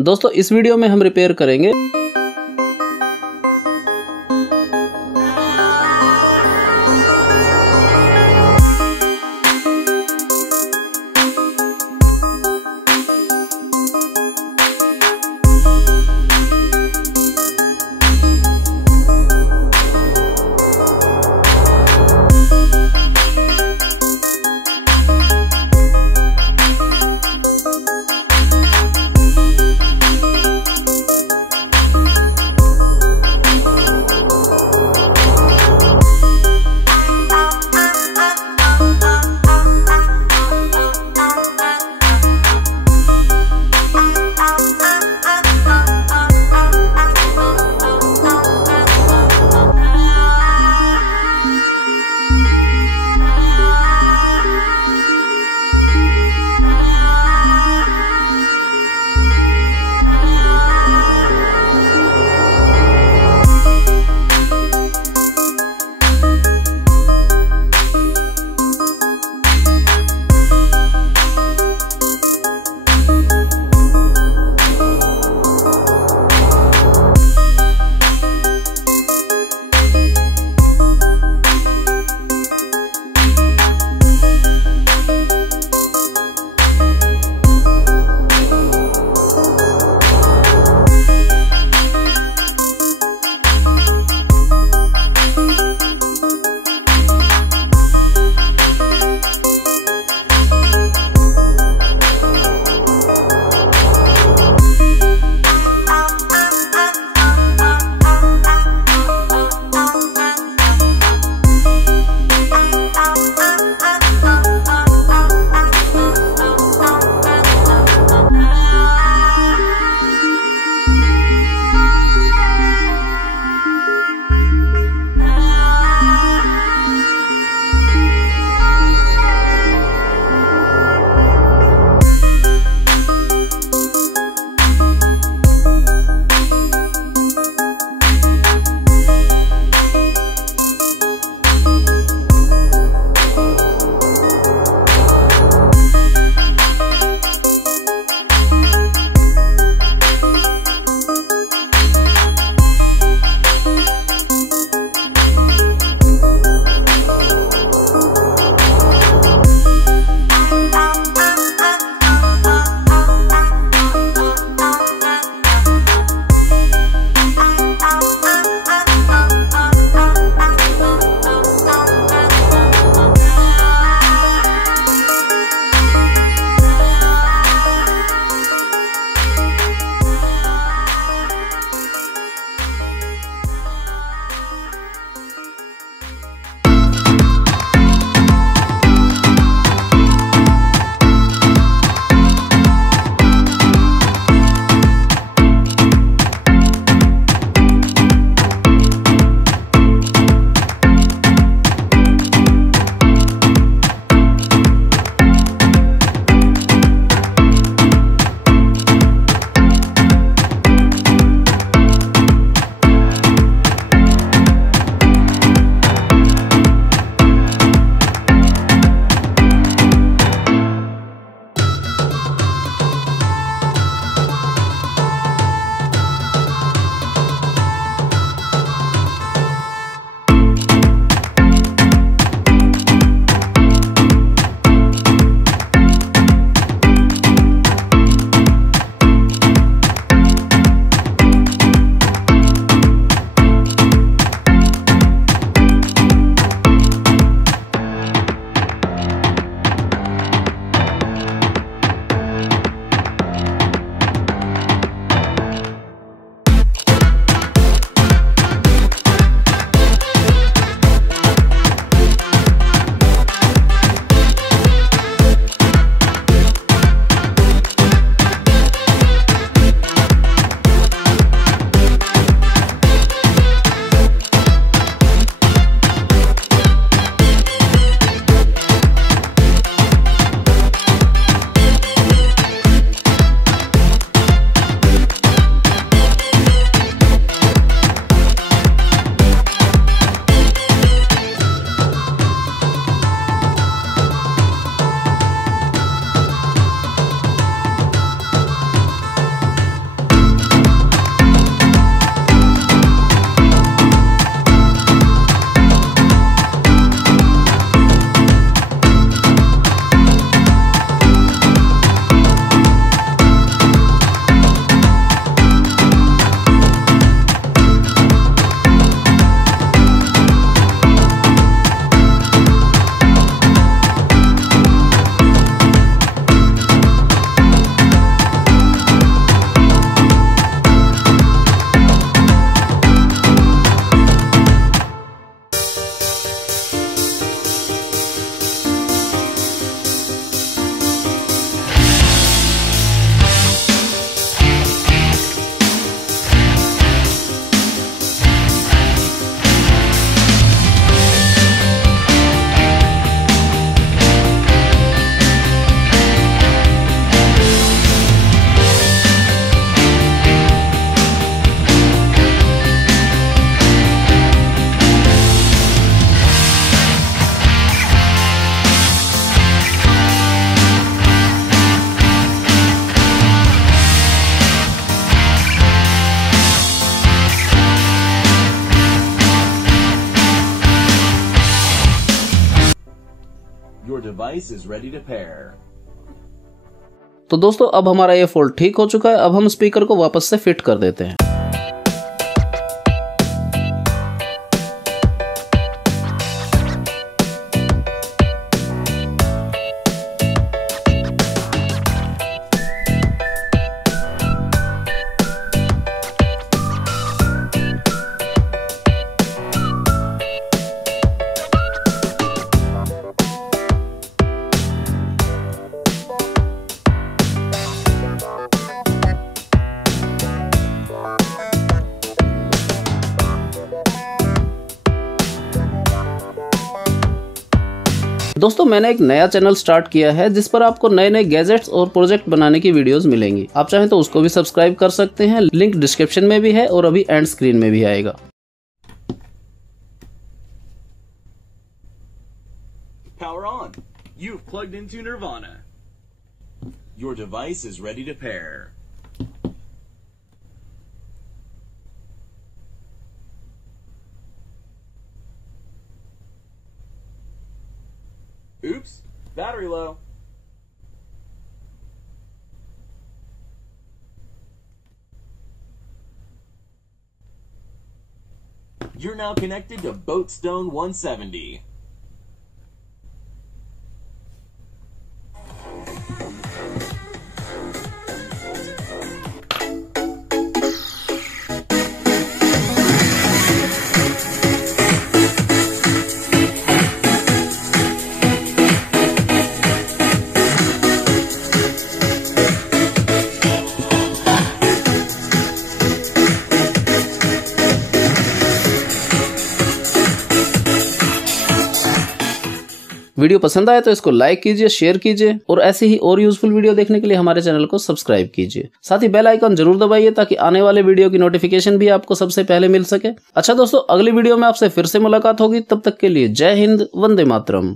दोस्तों इस वीडियो में हम रिपेयर करेंगे device is ready to pair. तो दोस्तों अब हमारा ये फोल्ड ठीक हो चुका है। अब हम स्पीकर को वापस से फिट कर देते हैं। दोस्तों मैंने एक नया चैनल स्टार्ट किया है जिस पर आपको नए नए गैजेट्स और प्रोजेक्ट बनाने की वीडियोस मिलेंगी। आप चाहें तो उसको भी सब्सक्राइब कर सकते हैं, लिंक डिस्क्रिप्शन में भी है और अभी एंड स्क्रीन में भी आएगा। Power on. You've plugged into Nirvana. Your device is ready to pair. Oops, battery low. You're now connected to Doston 170. वीडियो पसंद आए तो इसको लाइक कीजिए, शेयर कीजिए और ऐसे ही और यूजफुल वीडियो देखने के लिए हमारे चैनल को सब्सक्राइब कीजिए। साथ ही बेल आइकन जरूर दबाइए ताकि आने वाले वीडियो की नोटिफिकेशन भी आपको सबसे पहले मिल सके। अच्छा दोस्तों, अगली वीडियो में आपसे फिर से मुलाकात होगी। तब तक के लिए जय हिंद, वंदे मातरम।